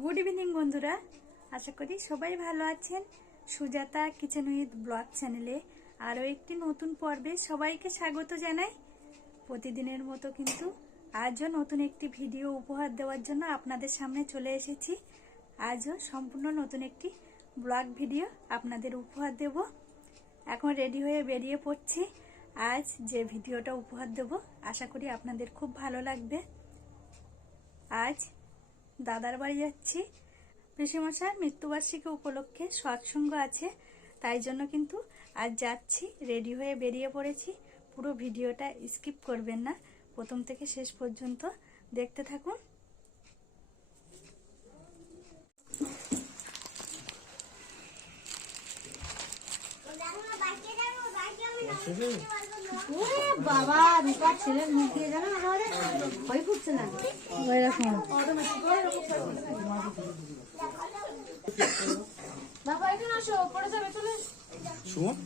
Good evening বন্ধুরা। আশা করি সবাই ভালো আছেন। সুজাতা কিচেন উইথ ব্লগ চ্যানেলে আরও একটি নতুন পর্বে সবাইকে স্বাগত জানাই। প্রতিদিনের মতো কিন্তু আজও নতুন একটি ভিডিও উপহার দেওয়ার জন্য আপনাদের সামনে চলে এসেছি। আজও সম্পূর্ণ নতুন একটি ব্লগ ভিডিও আপনাদের উপহার দেব। এখন রেডি হয়ে বেরিয়ে পড়ছি। আজ যে ভিডিওটা উপহার দেব, আশা করি আপনাদের খুব ভালো লাগবে। আজ দাদার বাড়ি যাচ্ছি। পিসিমশার মৃত্যুবার্ষিকী উপলক্ষে সৎসঙ্গ আছে তাই জন্য কিন্তু আজ যাচ্ছি রেডি হয়ে বেরিয়ে পড়েছি। পুরো ভিডিওটা স্কিপ করবেন না প্রথম থেকে শেষ পর্যন্ত দেখতে থাকুন। বাবা রূপার ছেলের মুখ দিয়ে জানো না আমাদের ভয় ফুটছে না? বাবা এখানে আসো পড়ে যাবে চলে সুমন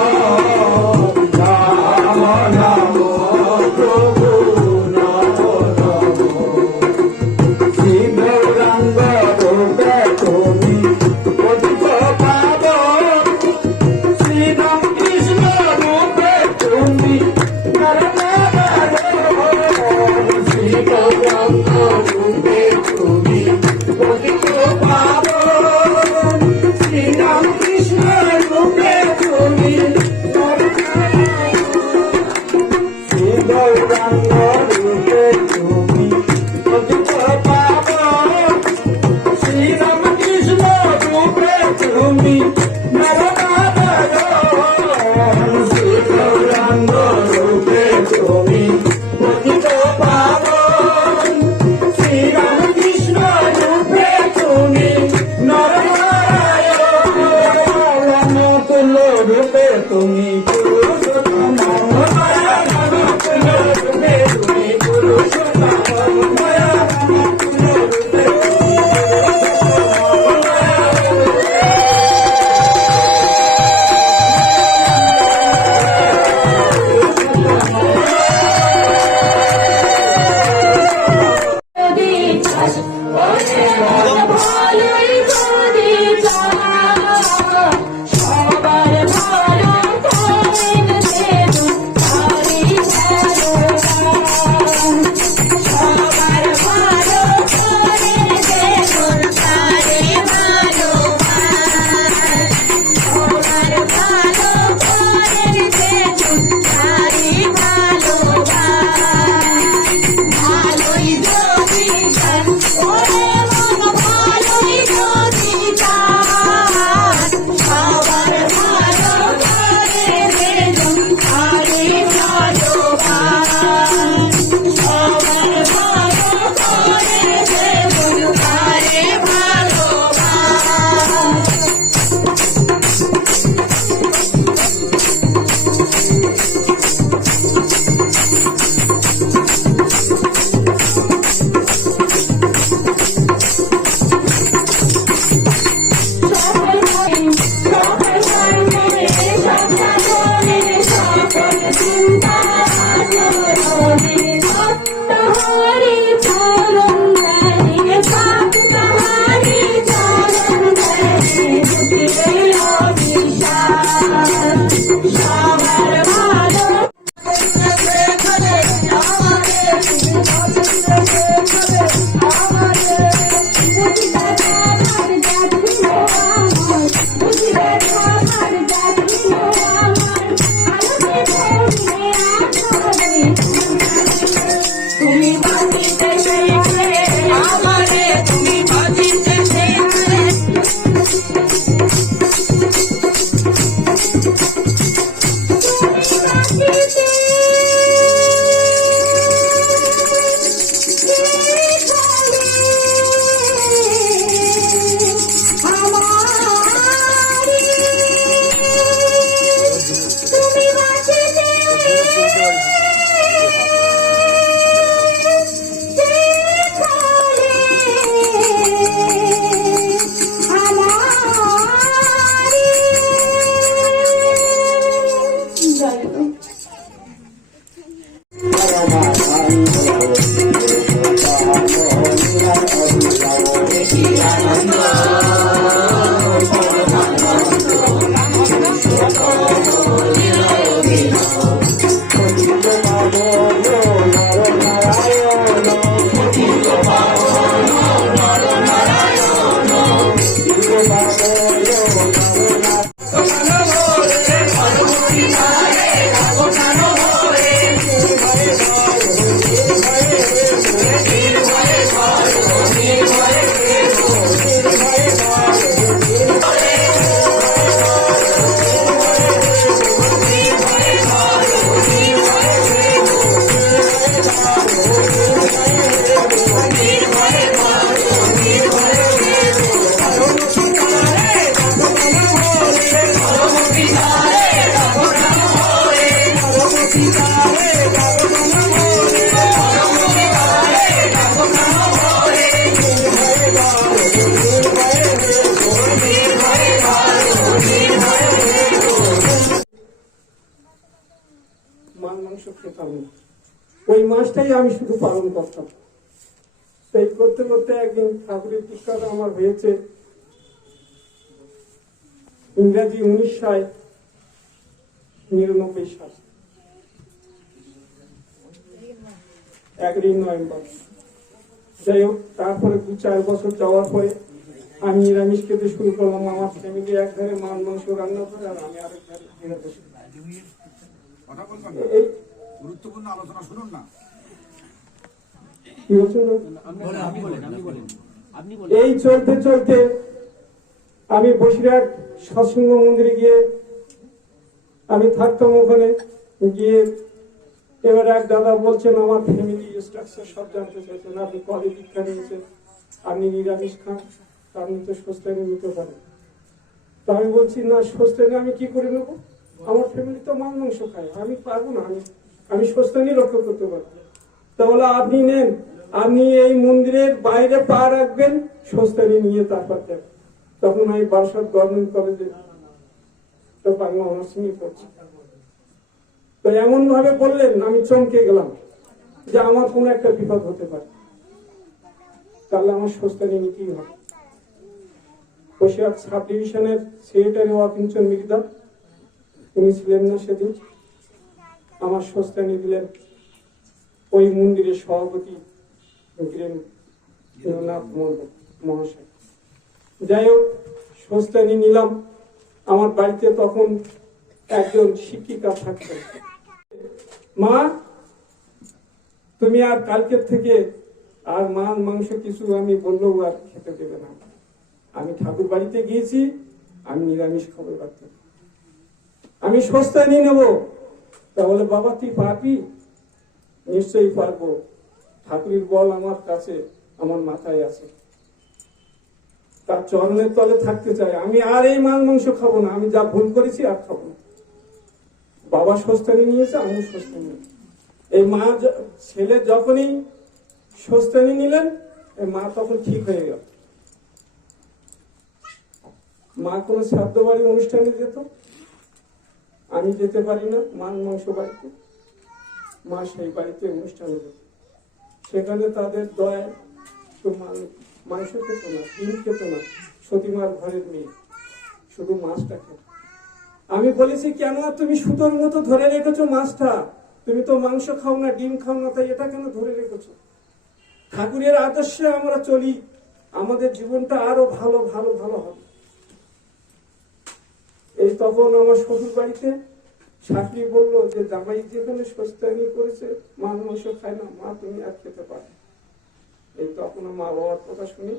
শ্রীরামকৃষ্ণ আমি শুধু পালন করতাম। সেই করতে করতে একদিন ঠাকুরের পুরস্কার আমার হয়েছে। ইংরাজি উনিশশো নিরানব্বই সাল। এগারোই নভেম্বর। যাই হোক তারপরে দু চার বছর যাওয়ার পরে আমি নিরামিষ খেতে শুরু করলাম। আমার ফ্যামিলি এক ধারে মান মাংস রান্না করে আর আমি আরেক ধারে। এই গুরুত্বপূর্ণ আলোচনা শুনুন না? এই চলতে চলতে আমি বসিরহাট সৎসঙ্গ মন্দিরে গিয়ে আমি থাকতাম ওখানে, গিয়ে এবার এক দাদা বলছেন, আমার ফ্যামিলি স্ট্রাকচার সব জানতে চাইছেন, আপনি কবে দীক্ষা নিয়েছেন? আপনি নিরামিষ খান, আপনি তো সস্তায় নিতে পারেন তা আমি বলছি, না, সস্তায় আমি কি করে নেব? আমার ফ্যামিলি তো মাছ মাংস খায়, আমি পারব না, আমি আমি সুস্থানি রক্ষা করতে পারব। তাহলে আপনি নেন। আপনি এই মন্দিরের বাইরে পা রাখবেন, সস্তানি নিয়ে তারপর যাবেন তখন আমি বারাসাত গভর্নমেন্ট কলেজে তো বাংলা অনার্স নিয়ে পড়ছি। তো এমন ভাবে বললেন, আমি চমকে গেলাম যে আমার কোনো একটা বিপদ হতে পারে। তাহলে আমার সস্তানি নিতেই হবে। বসিরহাট সাব ডিভিশনের সেক্রেটারি অকিঞ্চন মৃদা উনি ছিলেন না সেদিন। আমার সস্তানি দিলেন ওই মন্দিরের সভাপতি মহাশয়। যাই হোক সস্তানি নিলাম। আমার বাড়িতে তখন একজন শিক্ষিকা থাকতেন। মা, তুমি আর কালকের থেকে আর মাছ মাংস কিছু আমি বললেও আর খেতে দেবে না। আমি ঠাকুর বাড়িতে গিয়েছি, আমি নিরামিষ খাবার রাখতে আমি সস্তানি নেব। তাহলে বাবা তুই পারবি? নিশ্চয়ই পারব। ঠাকুরের বল আমার কাছে, আমার মাথায় আছে। তার চরণের তলে থাকতে চাই। আমি আর এই মাছ মাংস খাব না। আমি যা ভুল করেছি আর খাব না। বাবা সস্তানি নিয়েছে আমি সস্তানি এই মা ছেলে যখনই সস্তানি নিলেন, এই মা তখন ঠিক হয়ে গেল। মা কোনো শ্রাদ্ধ বাড়ি অনুষ্ঠানে যেত? আমি যেতে পারি না মান মাংস বাড়িতে। মা সেই বাড়িতে অনুষ্ঠানে যেত। সেখানে তাদের মান- মাংস খেত না ডিম খেত না সতীমার ঘরের মেয়ে। শুধু মাছটা খেত আমি বলেছি, কেন তুমি সুতোর মতো ধরে রেখেছো মাছটা? তুমি তো মাংস খাও না, ডিম খাও না, তাই এটা কেন ধরে রেখেছো? ঠাকুরের আদর্শে আমরা চলি। আমাদের জীবনটা আরও ভালো ভালো ভালো হবে। এই তখন আমার শ্বশুর বাড়িতে শাশুড়ি বলল যে, জামাই যেখানে সস্তানি করেছে মা মাংস খায় না, মা তুমি আর খেতে পারো এই তখন মা বাবার কথা শুনে।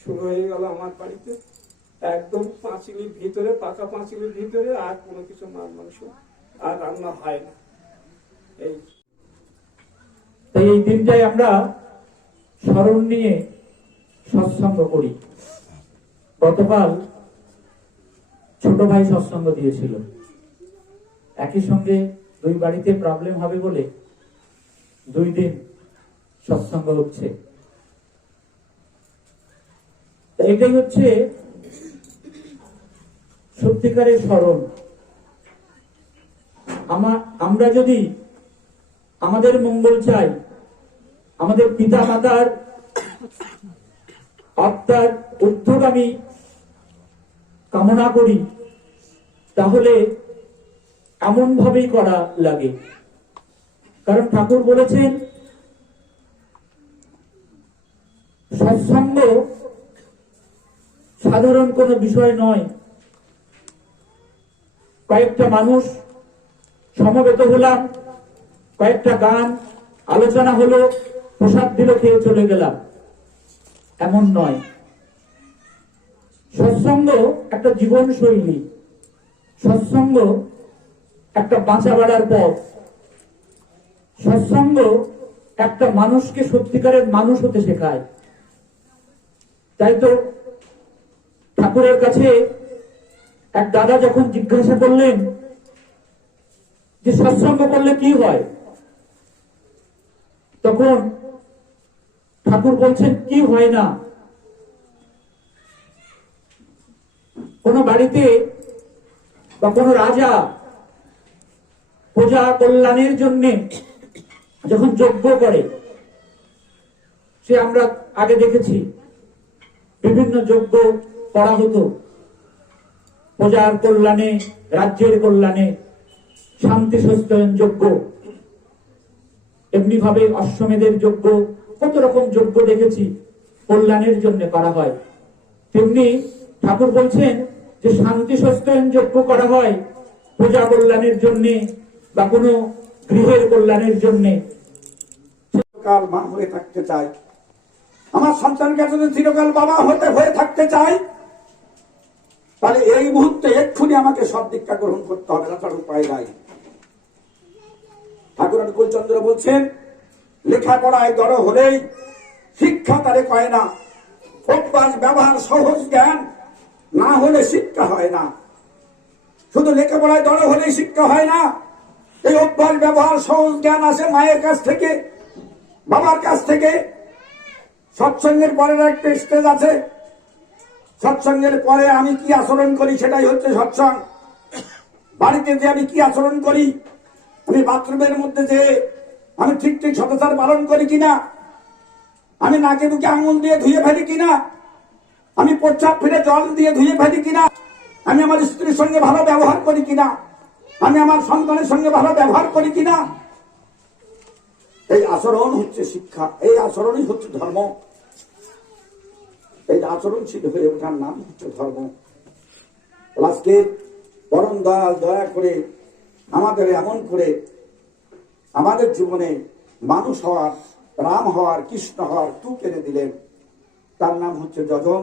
শুরু হয়ে গেল আমার বাড়িতে। একদম পাঁচিলির ভিতরে, পাকা পাঁচিলির ভিতরে, আর কোনো কিছু মাছ, মাংস আর রান্না হয় না। এই। তাই এই দিনটাই আমরা স্মরণ নিয়ে সৎসঙ্গ করি। গতকাল ছোট ভাই সৎসঙ্গ দিয়েছিল। একই সঙ্গে দুই বাড়িতে প্রবলেম হবে বলে দুই দিন সৎসঙ্গ হচ্ছে। এটাই হচ্ছে সত্যিকারের স্মরণ। আমার আমরা যদি আমাদের মঙ্গল চাই, আমাদের পিতা মাতার আত্মার ঊর্ধ্বগামী কামনা করি, তাহলে এমন ভাবেই করা লাগে। কারণ ঠাকুর বলেছেন, সৎসঙ্গ সাধারণ কোনো বিষয় নয়। কয়েকটা মানুষ সমবেত হলাম, কয়েকটা গান, আলোচনা হলো, প্রসাদ দিল, খেয়ে চলে গেলাম। এমন নয়। সৎসঙ্গ একটা জীবন শৈলী সৎসঙ্গ একটা বাঁচা বাড়ার পথ। সৎসঙ্গ একটা মানুষকে সত্যিকারের মানুষ হতে শেখায়। তাই তো ঠাকুরের কাছে এক দাদা যখন জিজ্ঞাসা করলেন যে সৎসঙ্গ করলে কি হয়, তখন ঠাকুর বলছেন, কি হয় না? কোন বাড়িতে বা কোন রাজা প্রজা কল্যাণের জন্য যখন যজ্ঞ করে, সে আমরা আগে দেখেছি, বিভিন্ন যজ্ঞ করা হতো। প্রজার কল্যাণে, রাজ্যের কল্যাণে শান্তি সস্তায়ন যজ্ঞ। এমনি ভাবে অশ্বমেধের যজ্ঞ, কত রকম যজ্ঞ দেখেছি, কল্যাণের জন্য করা হয়। তেমনি ঠাকুর বলছেন যে শান্তি সস্তায়ন যজ্ঞ করা হয়, প্রজা কল্যাণের জন্য বা কোনো গৃহের কল্যাণের জন্য চিরকাল মা হয়ে থাকতে চাই। আমার সন্তানকে যদি চিরকাল বাবা হতে হয়ে থাকতে চাই। তাহলে এই মুহূর্তে এক্ষুনি আমাকে সব দীক্ষা গ্রহণ করতে হবে, না তার উপায় নাই। ঠাকুর অনুকূলচন্দ্র বলছেন, লেখাপড়ায় দর হলেই শিক্ষা তারে পায় না। অভ্যাস, ব্যবহার, সহজ জ্ঞান না হলে শিক্ষা হয় না। শুধু লেখাপড়ায় দর হলেই শিক্ষা হয় না এই অভ্যাস, ব্যবহার, সহজ জ্ঞান আছে মায়ের কাছ থেকে, বাবার কাছ থেকে। সৎসঙ্গের পরের একটা স্টেজ আছে। সৎসঙ্গের পরে আমি কি আচরণ করি সেটাই হচ্ছে সৎসঙ্গ। বাড়িতে যে আমি কি আচরণ করি, আমি বাথরুমের মধ্যে যে আমি ঠিক ঠিক সততার পালন করি কিনা, আমি নাকে বুকে আঙুল দিয়ে ধুয়ে ফেলি কিনা, আমি প্রচ্ছাপ ফিরে জল দিয়ে ধুয়ে ফেলি কিনা, আমি আমার স্ত্রীর সঙ্গে ভালো ব্যবহার করি কিনা আমি আমার সন্তানের সঙ্গে ভালো ব্যবহার করি কিনা? এই আচরণ হচ্ছে শিক্ষা। এই আচরণই হচ্ছে ধর্ম। এই আচরণশীল হয়ে ওঠার নাম হচ্ছে ধর্ম। আজকে পরম দয়াল দয়া করে আমাদের এমন করে আমাদের জীবনে মানুষ হওয়ার, রাম হওয়ার, কৃষ্ণ হওয়ার তু কেড়ে দিলেন তার নাম হচ্ছে যজন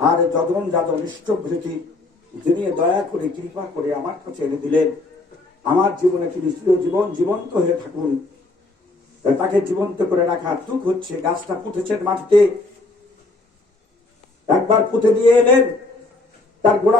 আর যজন যাদব ইষ্টভৃতি যিনি দয়া করে, কৃপা করে আমার কাছে এনে দিলেন। আমার জীবনে তিনি জীবন জীবন্ত হয়ে থাকুন। তাকে জীবন্ত করে রাখা দুঃখ হচ্ছে, গাছটা পুঁতেছেন মাটিতে। একবার পুঁতে দিয়ে এলেন, তার গোড়া